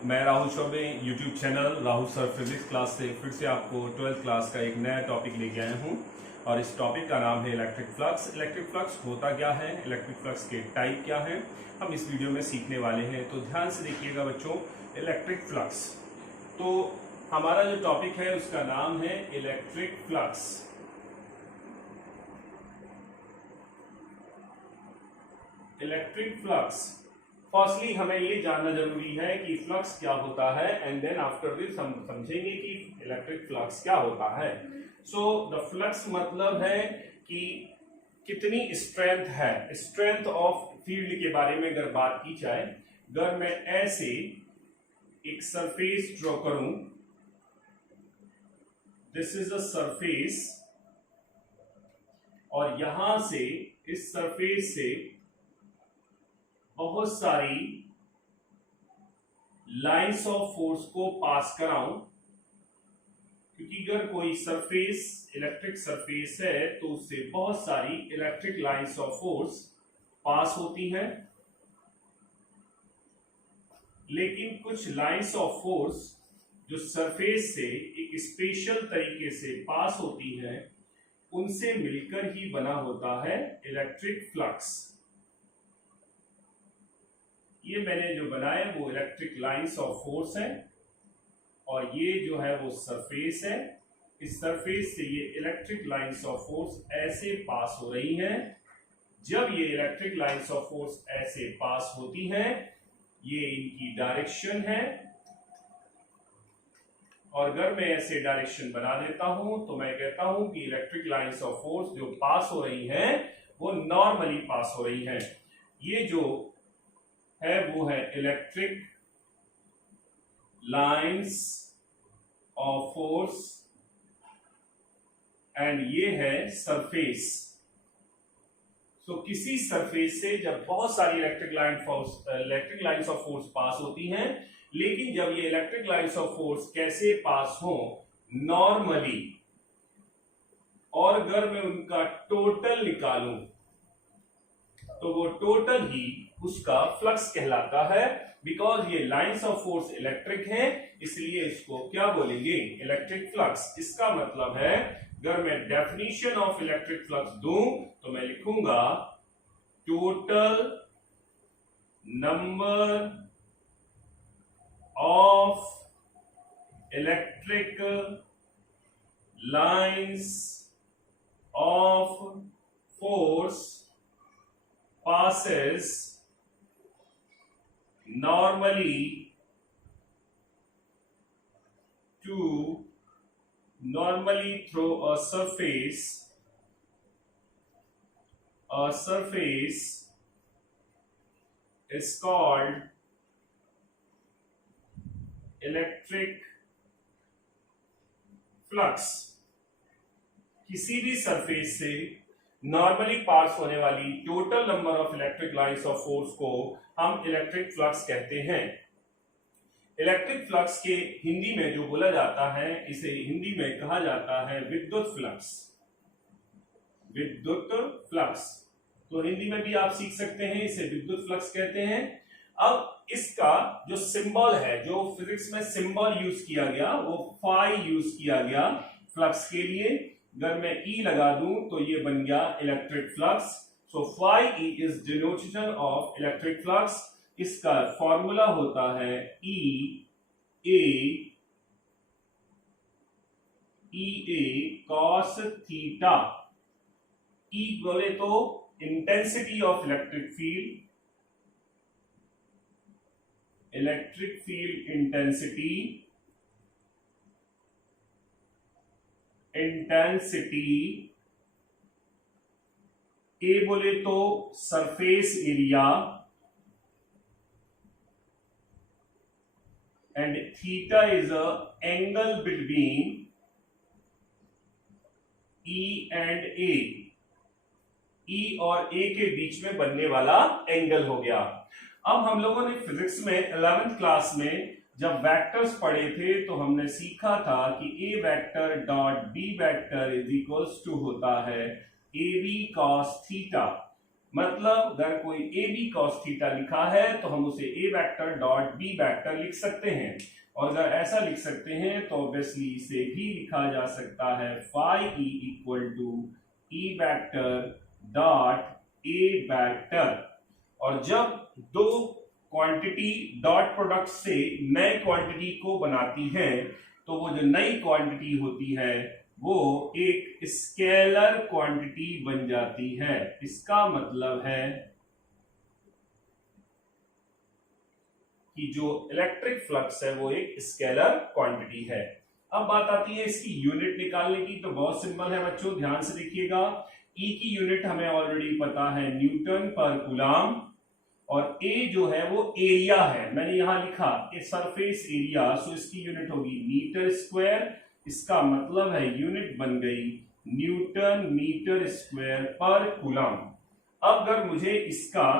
मैं Rahul Choubey YouTube channel Rahul sir physics class से फिर से आपको 12th क्लास का एक नया टॉपिक लेके आया हूँ और इस टॉपिक का नाम है इलेक्ट्रिक फ्लक्स। इलेक्ट्रिक फ्लक्स होता क्या है, इलेक्ट्रिक फ्लक्स के टाइप क्या है, हम इस वीडियो में सीखने वाले हैं। तो ध्यान से देखिएगा बच्चों, इलेक्ट्रिक फ्लक्स। तो हमारा जो टॉपिक है उसका नाम है electric flux. Electric flux, firstly हमें ये जानना जरूरी है कि फ्लक्स क्या होता है एंड देन आफ्टर दिस हम समझेंगे कि इलेक्ट्रिक फ्लक्स क्या होता है। सो द फ्लक्स मतलब है कि कितनी स्ट्रेंथ है, स्ट्रेंथ ऑफ फील्ड के बारे में अगर बात की जाए। अगर मैं ऐसे एक सरफेस ड्रॉ करूं, दिस इज अ सरफेस, और यहां से इस सरफेस से बहुत सारी लाइंस ऑफ फोर्स को पास कराऊं, क्योंकि अगर कोई सरफेस इलेक्ट्रिक सरफेस है तो उससे बहुत सारी electric lines of force pass होती हैं। लेकिन कुछ लाइंस ऑफ फोर्स जो सरफेस से एक स्पेशल तरीके से पास होती हैं, उनसे मिलकर ही बना होता है इलेक्ट्रिक फ्लक्स। ये मैंने जो बनाया वो इलेक्ट्रिक लाइंस ऑफ फोर्स है, और ये जो है वो सरफेस है। इस सरफेस से ये इलेक्ट्रिक लाइंस ऑफ फोर्स ऐसे पास हो रही हैं। जब ये इलेक्ट्रिक लाइंस ऑफ फोर्स ऐसे पास होती हैं, ये इनकी डायरेक्शन है, और अगर मैं ऐसे डायरेक्शन बना देता हूं तो मैं कहता हूं कि इलेक्ट्रिक लाइंस ऑफ फोर्स जो पास हो रही हैं वो नॉर्मली पास हो रही हैं। ये जो है वो है electric lines of force, and ये है सरफेस। सो किसी सरफेस से जब बहुत सारी electric lines of force pass होती हैं, लेकिन जब ये इलेक्ट्रिक लाइंस ऑफ फोर्स कैसे पास हो, नॉर्मली, और अगर मैं उनका टोटल निकालूं तो वो टोटल ही उसका फ्लक्स कहलाता है। बिकॉज ये लाइंस ऑफ फोर्स इलेक्ट्रिक हैं, इसलिए इसको क्या बोलेंगे, इलेक्ट्रिक फ्लक्स। इसका मतलब है अगर मैं डेफिनेशन ऑफ इलेक्ट्रिक फ्लक्स दूं तो मैं लिखूंगा total number of electric lines of force passes normally through a surface. A surface is called electric flux. किसी भी सरफेस से नॉर्मली पास होने वाली total number of electric lines of force को हम इलेक्ट्रिक फ्लक्स कहते हैं। इलेक्ट्रिक फ्लक्स के हिंदी में जो बोला जाता है, इसे हिंदी में कहा जाता है विद्युत फ्लक्स। विद्युत फ्लक्स, तो हिंदी में भी आप सीख सकते हैं, इसे विद्युत फ्लक्स कहते हैं। अब इसका जो सिंबल है, जो फिजिक्स में सिंबल यूज किया गया, वो फाई यूज किया गया फ्लक्स के लिए। अगर मैं E लगा दूं तो ये बन गया electric flux. So phi E is denotation of electric flux. इसका फॉर्मूला होता है E A cos theta. E बोले तो intensity of electric field intensity A बोले तो surface area, and theta is a angle between E and A. E और A के बीच में बनने वाला एंगल हो गया। अब हम लोगों ने फिजिक्स में 11th क्लास में जब वेक्टर्स पढ़े थे तो हमने सीखा था कि A vector dot B vector is equals to होता है ए बी कॉस थीटा। मतलब अगर कोई ए बी कॉस थीटा लिखा है तो हम उसे ए वेक्टर डॉट बी वेक्टर लिख सकते हैं, और अगर ऐसा लिख सकते हैं तो ऑब्वियसली इसे भी लिखा जा सकता है phi E equal to E vector dot A vector. और जब दो क्वांटिटी डॉट प्रोडक्ट से नई क्वांटिटी को बनाती है तो वो जो नई क्वांटिटी होती है वो एक स्केलर क्वांटिटी बन जाती है। इसका मतलब है कि जो इलेक्ट्रिक फ्लक्स है वो एक स्केलर क्वांटिटी है। अब बात आती है इसकी यूनिट निकालने की, तो बहुत सिंपल है बच्चों, ध्यान से देखिएगा। ई की यूनिट हमें ऑलरेडी पता है न्यूटन पर कूलम, और ए जो है वो एरिया है, मैंने यहां लिखा कि सरफेस एरिया, सो इसकी यूनिट होगी मीटर स्क्वायर। इसका मतलब है यूनिट बन गई न्यूटन मीटर स्क्वायर पर कूलम। अब अगर मुझे इसका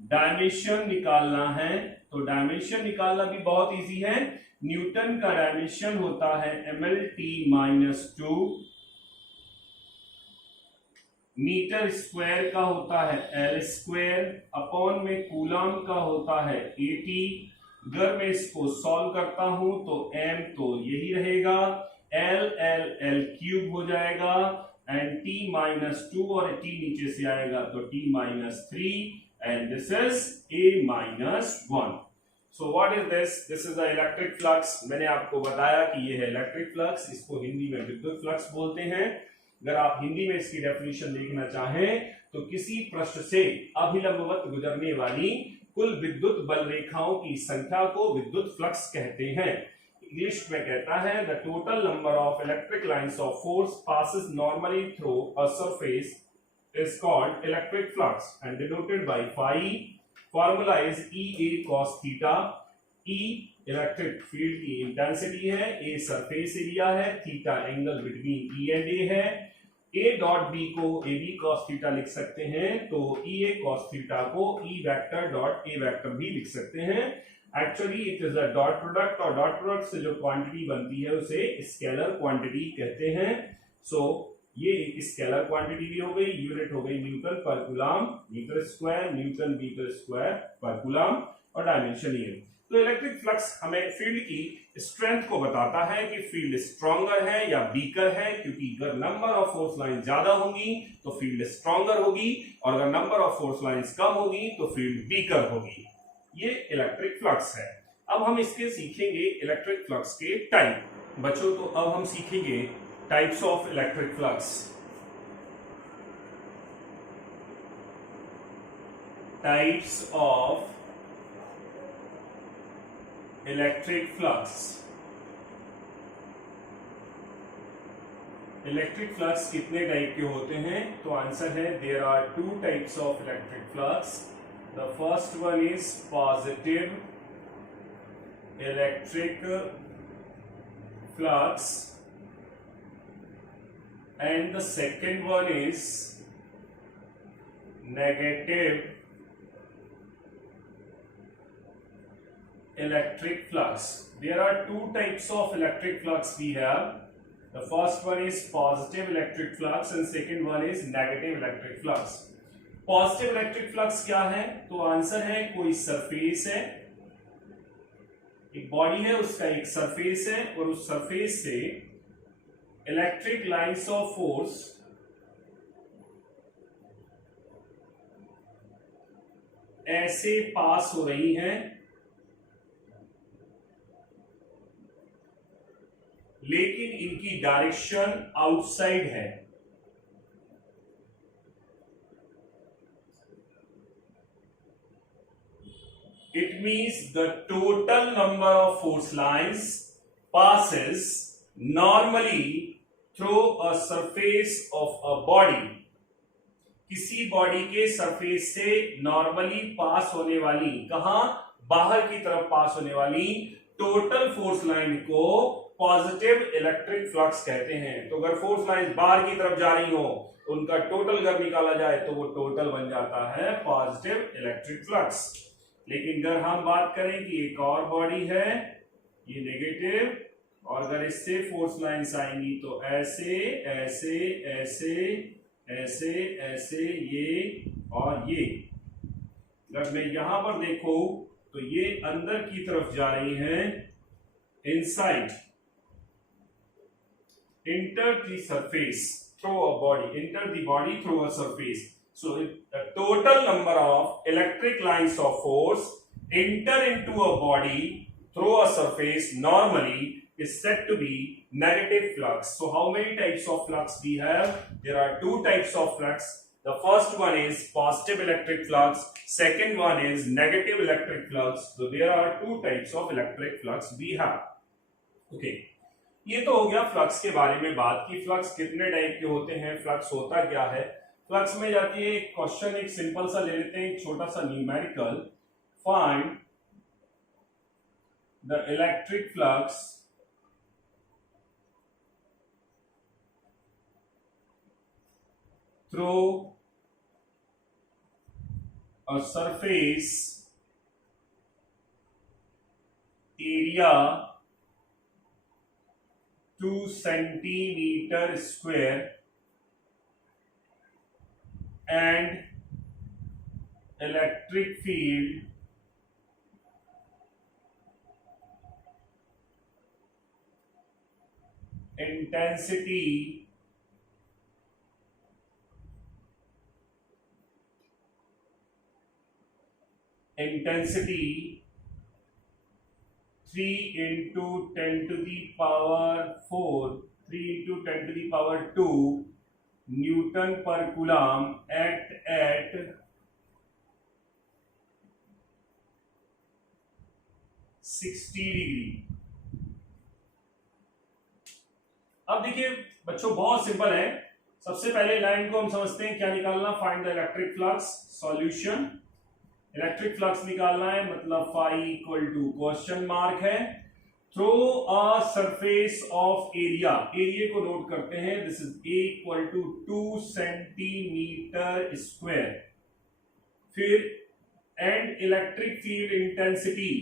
डायमेंशन निकालना है तो डायमेंशन निकालना भी बहुत इजी है। न्यूटन का डायमेंशन होता है mlt-2, मीटर स्क्वायर का होता है एल स्क्वायर, अपॉन में कूलम का होता है 80। अगर मैं इसको सॉल्व करता हूं तो m तो यही रहेगा, एल एल एल क्यूब हो जाएगा, एंड t-2 और t नीचे से आएगा तो t-3, and this is a-1। So what is this? This is the electric flux. मैंने आपको बताया कि ये है इलेक्ट्रिक फ्लक्स, इसको हिंदी में विद्युत फ्लक्स बोलते हैं। अगर आप हिंदी में इसकी डेफिनेशन देखना चाहें तो किसी पृष्ठ से अभिलंबवत गुजरने वाली कुल विद्युत बल रेखाओं की संख्या को विद्युत फ्लक्स कहते हैं। इंग्लिश में कहता है the total number of electric lines of force passes normally through a surface is called electric flux and denoted by phi. Formula is E A cos theta. E electric field की intensity है, A surface area है, theta angle between E and A है। A dot B को A B cos theta लिख सकते हैं, तो ई A cos theta को ई वेक्टर डॉट ए वेक्टर भी लिख सकते हैं। Actually it is a dot product, और डॉट प्रोडक्ट से जो क्वांटिटी बनती है उसे स्केलर क्वांटिटी कहते हैं। सो ये एक स्केलर क्वांटिटी भी हो गई, यूनिट हो गई न्यूटन पर coulomb, metre square, newton metre square पर कूलम, और डायमेंशन ये। तो इलेक्ट्रिक फ्लक्स हमें फील्ड की स्ट्रेंथ को बताता है कि फील्ड स्ट्रॉन्गर है या वीकर है, क्योंकि अगर नंबर ऑफ फोर्स लाइन ज्यादा होंगी तो फील्ड स्ट्रॉन्गर होगी, और अगर नंबर ऑफ फोर्स लाइंस कम होगी तो फील्ड वीकर होगी। ये इलेक्ट्रिक फ्लक्स है। अब हम इसके सीखेंगे इलेक्ट्रिक फ्लक्स के टाइप। बच्चों, तो अब हम सीखेंगे types of electric flux. Types of electric flux. Electric flux कितने टाइप के होते हैं? तो आंसर है there are 2 types of electric flux. The first one is positive electric flux and the second one is negative electric flux. There are 2 types of electric flux we have. The first one is positive electric flux and second one is negative electric flux. Positive electric flux क्या है? तो answer है कोई surface है, एक body है, उसका एक सरफेस है, और उस सरफेस से इलेक्ट्रिक लाइंस ऑफ फोर्स ऐसे पास हो रही हैं, लेकिन इनकी डायरेक्शन आउटसाइड है। It means the total number of force lines passes normally through a surface of a body. किसी बॉडी के सरफेस से नॉर्मली पास होने वाली, कहां? बाहर की तरफ पास होने वाली टोटल फोर्स लाइन को पॉजिटिव इलेक्ट्रिक फ्लक्स कहते हैं। तो अगर फोर्स लाइन बाहर की तरफ जा रही हो, उनका टोटल अगर निकाला जाए तो वो टोटल बन जाता है पॉजिटिव इलेक्ट्रिक फ्लक्स। लेकिन अगर हम बात करें कि एक और बॉडी है, ये नेगेटिव, और अगर इससे फोर्स लाइंस आएंगी तो ऐसे ऐसे ऐसे ऐसे ऐसे ये और ये। अगर मैं यहां पर देखूं तो ये अंदर की तरफ जा रही हैं, inside, enter the surface through a body, enter the body through a surface. So the total number of electric lines of force enter into a body through a surface normally is said to be negative flux. So how many types of flux we have? There are two types of flux. The first one is positive electric flux, second one is negative electric flux. So there are two types of electric flux we have. Okay, ये तो हो गया flux के बारे में बात की। Flux कितने टाइप के होते हैं, फ्लक्स होता क्या है। फ्लक्स में जाती है एक क्वेश्चन, एक सिंपल सा ले लेते हैं, एक छोटा सा numerical. Find the electric flux through a surface area 2 centimeter square and electric field intensity intensity 3 into 10 to the power 4, 3 into 10 to the power 2 Newton per Coulomb act at 60 degree. अब देखिए बच्चों, बहुत सिंपल है। सबसे पहले line को हम समझते हैं क्या निकालना, find the electric flux. Solution, electric flux निकालना है, मतलब phi equal to question mark है, through a surface of area. Area को नोट करते हैं, this is A equal to 2 centimetre square. फिर and electric field intensity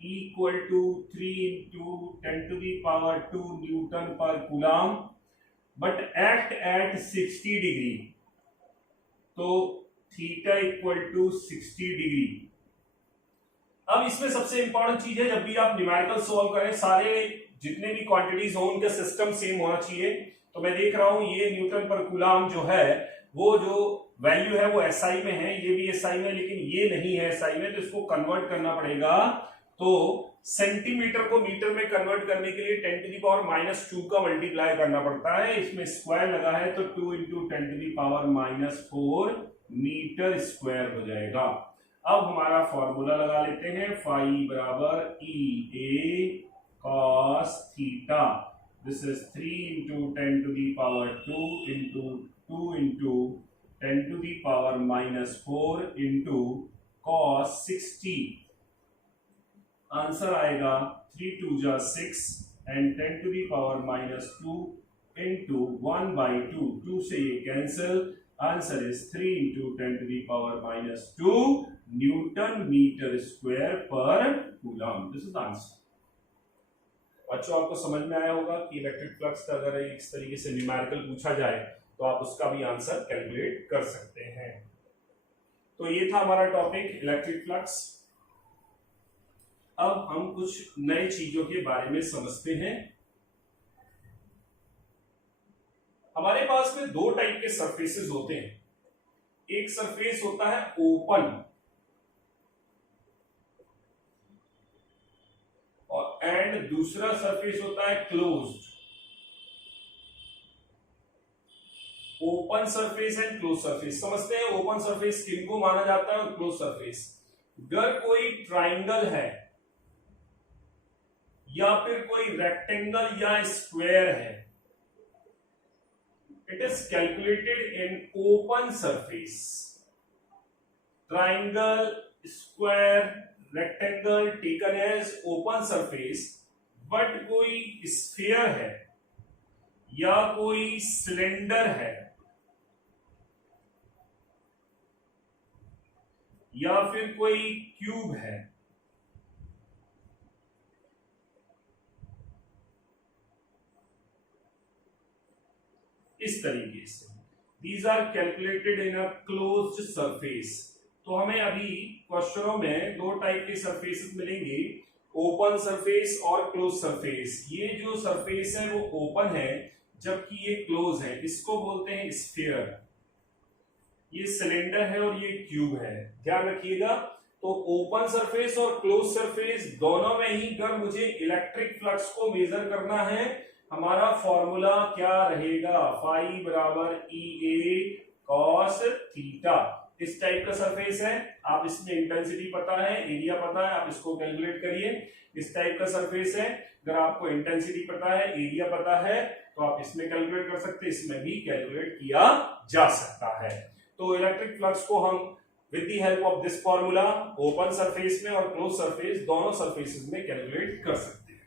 equal to 3 into 10 to the power 2 newton पर coulomb, but act at 60 degree, तो theta equal to 60 degree. अब इसमें सबसे important चीज है, जब भी आप न्यूमेरिकल सॉल्व करें, सारे जितने भी क्वांटिटीज हो उनका सिस्टम सेम होना चाहिए। तो मैं देख रहा हूं ये न्यूटन पर कूलम जो है, वो जो वैल्यू है वो एसआई में है, ये भी एसआई में, लेकिन ये नहीं है एसआई में, तो इसको कन्वर्ट करना पड़ेगा। तो सेंटीमीटर को मीटर में कन्वर्ट करने के लिए 10 to the power -2 का मल्टीप्लाई करना पड़ता है। इसमें स्क्वायर लगा है तो 2 into 10 to the power -4 metre square हो जाएगा। अब हमारा फॉर्मूला लगा लेते हैं, फाई बराबर E A cos theta. This is 3 into 10 to the power 2 into 2 into 10 to the power -4 into cos 60। Answer आएगा 3 2 जा 6 and 10 to the power -2 into 1/2। 2 से ये cancel, answer is 3 into 10 to the power -2 newton metre square पर coulomb. This is answer. बच्चों आपको समझ में आया होगा कि इलेक्ट्रिक फ्लक्स का अगर इस तरीके से न्यूमेरिकल पूछा जाए तो आप उसका भी आंसर कैलकुलेट कर सकते हैं। तो ये था हमारा टॉपिक इलेक्ट्रिक फ्लक्स। अब हम कुछ नए चीजों के बारे में समझते हैं। हमारे पास में दो टाइप के सरफेसेस होते हैं। एक सरफेस होता है ओपन और एंड दूसरा सरफेस होता है closed. Open surface and close surface समझते हैं। ओपन सरफेस किनको माना जाता है और क्लोज सरफेस, अगर कोई ट्राइंगल है या फिर कोई रेक्टेंगल या स्क्वायर है, it is calculated in open surface. Triangle, square, rectangle taken as open surface, but कोई स्फीयर है या कोई सिलेंडर है या फिर कोई क्यूब है, इस तरीके से। These are calculated in a closed surface. तो हमें अभी क्वेश्चनों में दो टाइप के सरफेसेस मिलेंगे, ओपन सरफेस और क्लोज सरफेस। ये जो सरफेस है वो ओपन है जबकि ये क्लोज है, इसको बोलते हैं स्फीयर। ये सिलेंडर है और ये क्यूब है, ध्यान रखिएगा। तो ओपन सरफेस और क्लोज सरफेस दोनों में ही अगर मुझे इलेक्ट्रिक फ्लक्स को मेजर करना है, हमारा फॉर्मूला क्या रहेगा, फाई बराबर EA cos थीटा। इस टाइप का सरफेस है, आप इसमें इंटेंसिटी पता है, एरिया पता है, आप इसको कैलकुलेट करिए। इस टाइप का सरफेस है, अगर आपको इंटेंसिटी पता है, एरिया पता है, तो आप इसमें कैलकुलेट कर सकते हैं, इसमें भी कैलकुलेट किया जा सकता है। तो इलेक्ट्रिक फ्लक्स को हम with the help of this formula open surface में और क्लोज सरफेस दोनों सरफेसेस में कैलकुलेट कर सकते हैं।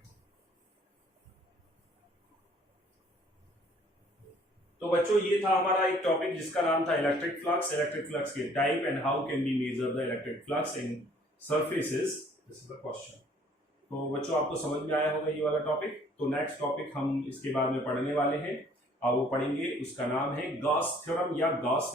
तो बच्चों ये था हमारा एक टॉपिक जिसका नाम था इलेक्ट्रिक फ्लक्स के type and how can be measure the electric flux in surfaces. This is the question. तो बच्चों आपको समझ में आया होगा ये वाला टॉपिक। तो नेक्स्ट टॉपिक हम इसके बारे में पढ़ने वाले हैं और वो पढ़ेंगे, उसका नाम है गॉस थ्योरम या गॉस